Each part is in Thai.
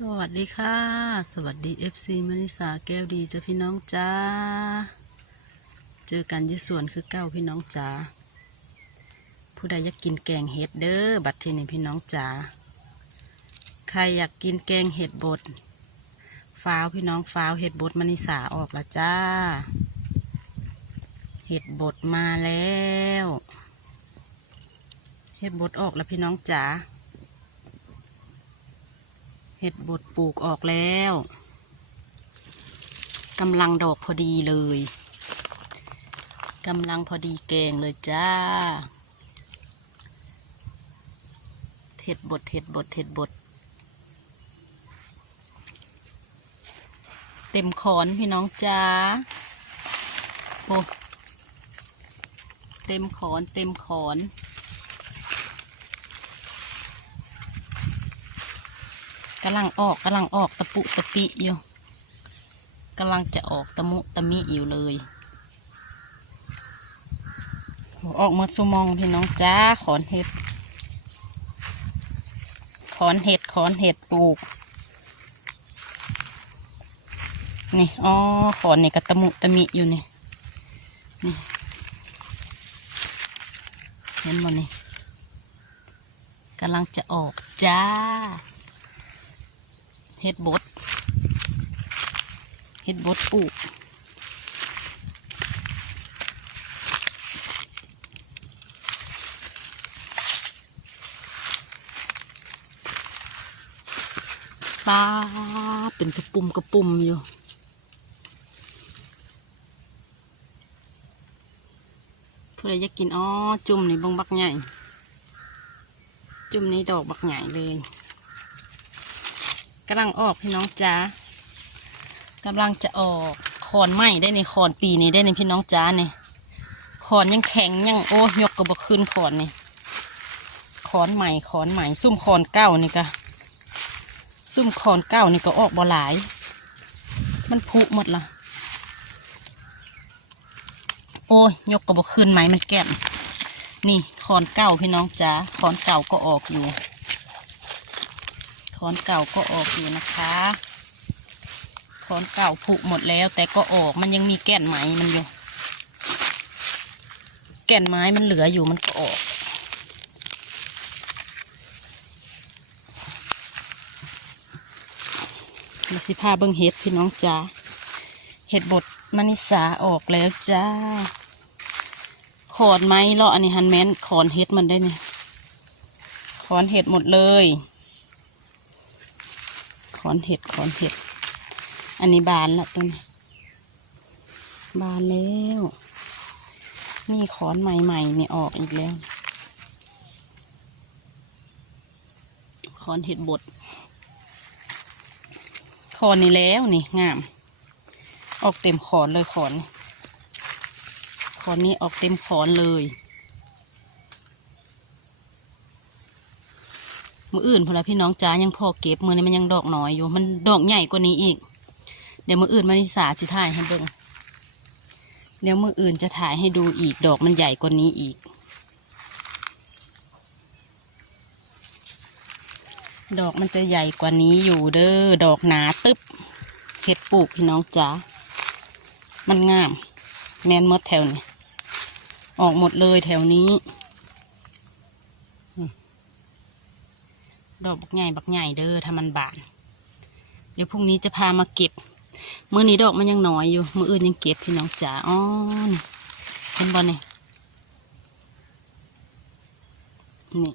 สวัสดีค่ะ สวัสดี FC มณิสาแก้วดีจ้าพี่น้องจ้า เจอกันยี่ส่วนคือเก้าพี่น้องจ้า ผู้ใดอยากกินแกงเห็ดเด้อบัดทีนี้พี่น้องจ้า ใครอยากกินแกงเห็ดบดฟ้าวพี่น้องฟ้าวเห็ดบดมณิสาออกละจ้า เห็ดบดมาแล้ว เห็ดบดออกแล้วพี่น้องจ๋า ห็ดบดปลูกออกแล้วกำลังดอกพอดีเลยกำลังพอดีแกงเลยจ้าเห็ดบดเห็ดบดเห็ดบดเต็มขอนพี่น้องจ้าโอ้เต็มขอนเต็มขอน กำลังออกกำลังออกตะปุตะปิอยู่กำลังจะออกตะมุตะมิอยู่เลยออกมาสมองพี่น้องจ้าขอนเห็ด ขอนเห็ดขอนเห็ดปลูก นี่อ๋อขอนนี่กระตะมุตะมิอยู่นี่นี่เห็นบ่นี่กำลังจะออกจ้า เฮ็ดบดเฮ็ดบดปลูกปลาเป็นกระปุ่มกระปุ่มอยู่เพื่อจะกินอ๋อจุ่มในบงบักใหญ่ จุ่มในดอกบักใหญ่เลย กำลังออกพี่น้องจ้ากำลังจะออกขอนไหมได้ในขอนปีนี้ได้ในพี่น้องจ้าเนี่ยขอนยังแข็งยังโอ้ยกกระบอกขึ้นขอนนี่ขอนใหม่ขอนใหม่ซุ่มขอนเก้านี่ก็ซุ่มขอนเก้านี่ก็ออกบ่หลาย มันผุหมดละโอ้ยยกกระบอกขึ้นไหมมันแก่นนี่ขอนเก้าพี่น้องจ้าขอนเก่าก็ออกอยู่ อนเก่าก็ออกอยู่นะคะขอนเก่าผุหมดแล้ว แต่ก็ออกมันยังมีแก่นไม้มันอยู่ แก่นไม้มันเหลืออยู่มันก็ออกมาสิพาเบิ้งเห็ดพี่น้องจ้าเห็ดบดมานิสาออกแล้วจ้าขอนไม้เลาะอันนี้ฮันแมนขอนเห็ดมันได้เนี่ยขอนเห็ดหมดเลย อนเห็ดขอนเห็ด อันนี้บานละตัวนี้ บานแล้ว นี่ขอนใหม่ๆเนี่ยออกอีกแล้ว ขอนเห็ดบดขอนนี่แล้วนี่งาม ออกเต็มขอนเลยขอน ขอนนี้ออกเต็มขอนเลย มืออื่นพอละพี่น้องจ้ายังพอเก็บมือนี้มันยังดอกน้อยอยู่ มันดอกใหญ่กว่านี้อีก เดี๋ยวมืออื่นมานิสาจะถ่ายให้เบิ่งเดี๋ยวมืออื่นจะถ่ายให้ดูอีกดอกมันใหญ่กว่านี้อีก ดอกมันจะใหญ่กว่านี้อยู่เด้อดอกหนาตึบเห็ดปลูกพี่น้องจ้ามันงามแน่นมดแถวนี้ออกหมดเลยแถวนี้ ดอกบักใหญ่บักใหญ่เด้อถ้ามันบาน เดี๋ยวพรุ่งนี้จะพามาเก็บมื้อนี้ดอกมันยังน้อยอยู่ มื้ออื่นยังเก็บพี่น้องจ๋าอ้อนี่เห็นบอลนี่นี่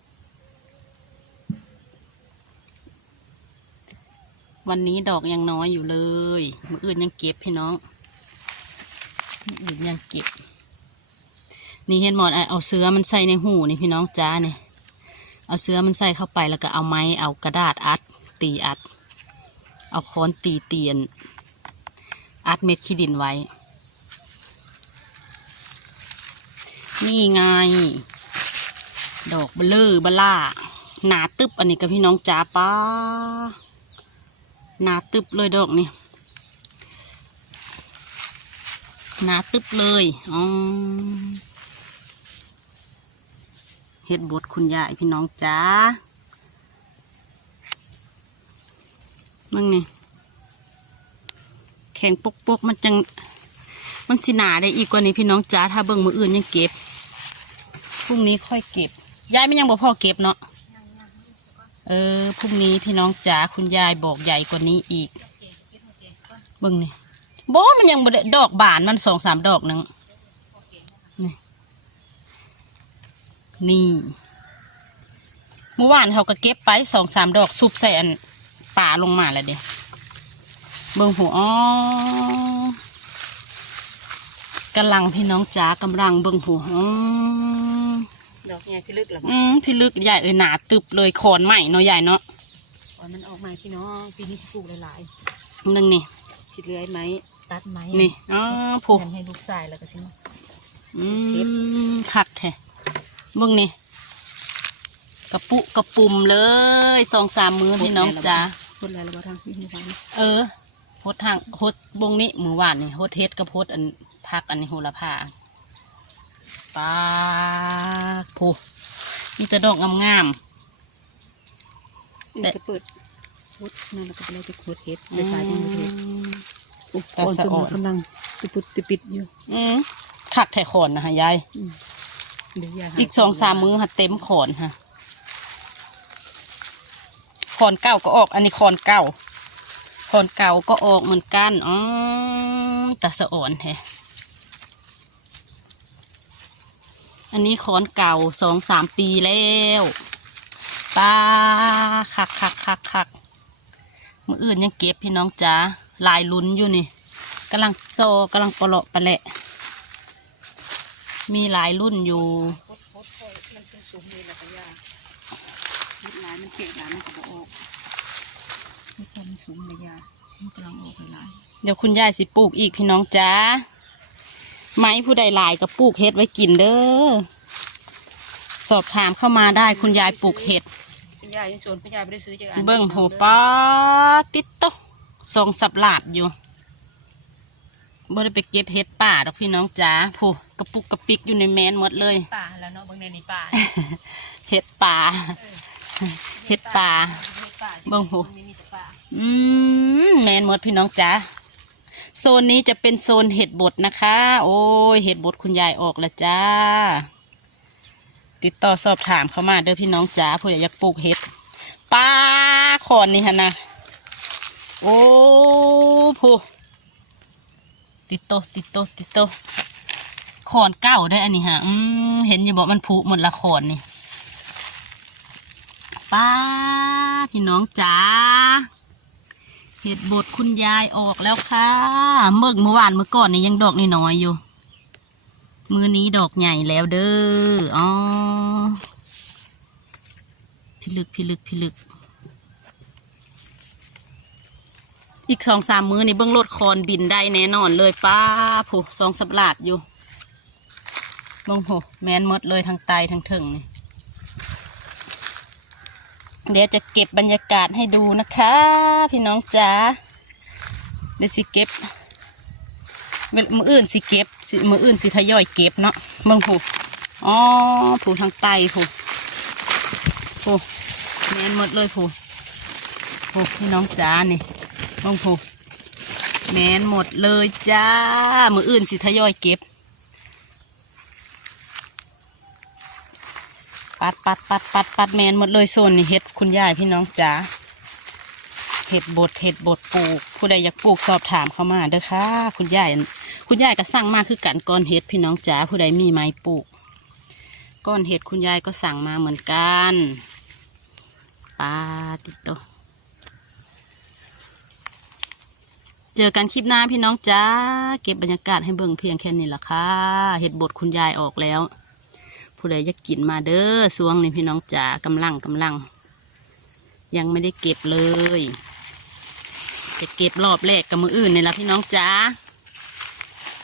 วันนี้ดอกยังน้อยอยู่เลย มื้ออื่นยังเก็บพี่น้องมื้ออื่นยังเก็บ นี่เห็นหมอนเอาเสื้อมันใส่ในหูนี่พี่น้องจ้าเนี่ย เอาเสื้อมันใส่เข้าไปแล้วก็เอาไม้เอากระดาษอัด ตีอัด เอาค้อนตีเตียน อัดเม็ดขี้ดินไว้ นี่ไง ดอกเบลอเบล่าหนาตึบอันนี้กับพี่น้องจ้าป้าหนาตึบเลยดอกนี่หนาตึบเลยอ๋อ ฮ็ดบดคุณยายพี่น้องจ้ามึงนี่แข็งปกปกๆมันจัง มันสิหนาได้อีกกว่านี้พี่น้องจ้าถ้าเบิ่งมืออื่นยังเก็บพรุ่งนี้ค่อยเก็บยายไม่ยังบอกพ่อเก็บเนาะเออพรุ่งนี้พี่น้องจ๋าคุณยายบอกใหญ่กว่านี้อีกเบิ่งนี่บอมันยังบดดอกบานมันสองสามดอกหนึง นี่เมื่อวานเขาก็เก็บไปสองสามดอกซุบใส่อันป่าลงมาแล้วเดิเบิ่งหัวอ๋อกำลังพี่น้องจ๋ากำลังเบิ่งหัวอ๋อดอกใหญ่พี่ลึกหรออืมพี่ลึกใหญ่เอ้ยหนาตึบเลยขอนใหม่เนาะใหญ่เนาะก่อนมันออกมาพี่น้องปีนี้สิปลูกหลายนึงนี่ๆสิเลื้อยไหมตัดไหมนี่อ๋อผูเงินให้ลูกชายแล้วก็สิมาอืมคักแท้ เบิ่งนี่กระปุกระปุ่มเลยสองสามมือพี่น้องจ๋าพูดอะไรแล้วบ่ทางพี่มีฟังเออโฮดทางโฮดบงนี้มือหวานนี่โฮดเฮ็ดกับโฮดอันพักอันนี้โหระพาปาดผูมีแต่ดอกงามนี่ก็เปิดพุดนั่นแล้วก็ไปเลยไปขุดเห็ดๆไปขายที่เห็ดอืมอุปแต่กรณ์สะจอ่อนนกำลังติปุดติปิดอยู่อืมคักแท้ขอนนะฮะยาย อีกสองสามมือค่ะเต็มขอนค่ะขอนเก่าก็ออก อันนี้ขอนเก่าขอนเก่าก็ออกเหมือนกันอ๋อแต่สะอ่อนแฮะอันนี้ขอนเก่าสองสามปีแล้วตาคักคักคักคักมืออื่นยังเก็บพี่น้องจ๋าลายลุ้นอยู่นี่กำลังโซกำลังปลาะปลาแหละ มีหลายรุ่นอยู่โคตรโคตรโคตรมันเป็นซุ้มเลยแล้วก็ยากเห็ดหลายมันเกะหลายมันก็บ่ออกนี่พอมันซุ้มเลยยามันกำลังออกหลายเดี๋ยวคุณยายสิปลูกอีกพี่น้องจ้าไม้ผู้ใดหลายก็ปลูกเห็ดไว้กินเด้อสอบถามเข้ามาได้คุณยายปลูกเห็ดคุณยายยังสวนคุณยายไม่ได้ซื้อจากอันเบิ้งโหป้าติดโตะสองสับหลาดอยู่ บ่ได้ไปเก็บเห็ดป่าดอกพี่น้องจ้าผู้กระปุกกระปิกอยู่ในแมนหมดเลย ป่าแล้วเนาะบางในนี่ป่าเห็ดป่า เห็ดป่าเบิ่งโหมีมีแต่ป่าอืมแมนหมดพี่น้องจ้าโซนนี้จะเป็นโซนเห็ดบดนะคะ โอ้ยเห็ดบดคุณยายออกแล้วจ้า ติดต่อสอบถามเข้ามาเด้อพี่น้องจ้าผู้ใดอยากปลูกเห็ดป้าขอนนี่ฮะนะโอ้ผู้ ติดโตติดโตติดโตขอนเก้าได้ออันนี้ฮะอืมเห็นอยู่บอกมันผุหมดละขอนนี่ป้าพี่น้องจ้าเห็ดบดคุณยายออกแล้วค่ะ เมื่อเมื่อวานเมื่อก่อนนี่ยังดอกน้อยๆอยู่ มือนี้ดอกใหญ่แล้วเด้ออ๋อพิลึกพิลึกพิลึก อีกสองสามมือนี่เบิ้องรถคอนบินได้แน่นอนเลยป้าผู้สองสับหลาดอยู่เบิ้งโหแมนหมดเลยทั้งไตทั้งถึงนี่เดี๋ยวจะเก็บบรรยากาศให้ดูนะคะ พี่น้องจ๋าเดี๋ยวสิเก็บเมืออื่นสิเก็บมืออื่นสิทยอยเก็บเนาะเบิ่งผูอ๋อผูทางไตผูผูแมนหมดเลยผูผูพี่น้องจ๋านี่ บิ่งผูแมนหมดเลยจ้า มืออื่นสิทยอยเก็บ ปัดปัดปัดปัดปัดแมนหมดเลยโซนนี่เห็ดคุณยายพี่น้องจ๋าเห็ดบดเห็ดบดปลูก ผู้ใดอยากปลูกสอบถามเข้ามาเด้อค่ะ คุณยายคุณยายก็สั่งมาคือกันก้อนเห็ดพี่น้องจ๋าผู้ใดมีไม้ปลูกก้อนเห็ดคุณยายก็สั่งมาเหมือนกันปาติดโต จอกันคลิปหน้าพี่น้องจ้า เก็บบรรยากาศให้เบิ่งเพียงแค่นี้ละค่ะเห็ดบดคุณยายออกแล้ว ผู้ใดอยากกินมาเด้อสวงนี่พี่น้องจ๋ากำลังกำลัง ยังไม่ได้เก็บเลยจะเก็บรอบแรกกับมืออื่นนี่ละพี่น้องจ๋า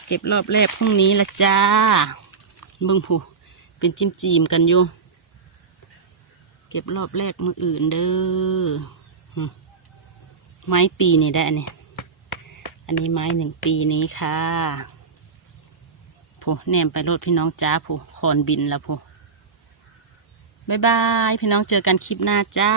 เก็บรอบแรกพรุ่งนี้ละจ้าเบึงผู้เป็นจิ้มจีมกันอยู่ เก็บรอบแรกมืออื่นเด้อไม้ปีนี่ได้อันนี้ อันนี้ไม้หนึ่งปีนี้ค่ะผู้แนมไปโลดพี่น้องจ้าผู้คอนบินแล้วผู้บ๊ายบาย พี่น้องเจอกันคลิปหน้าจ้า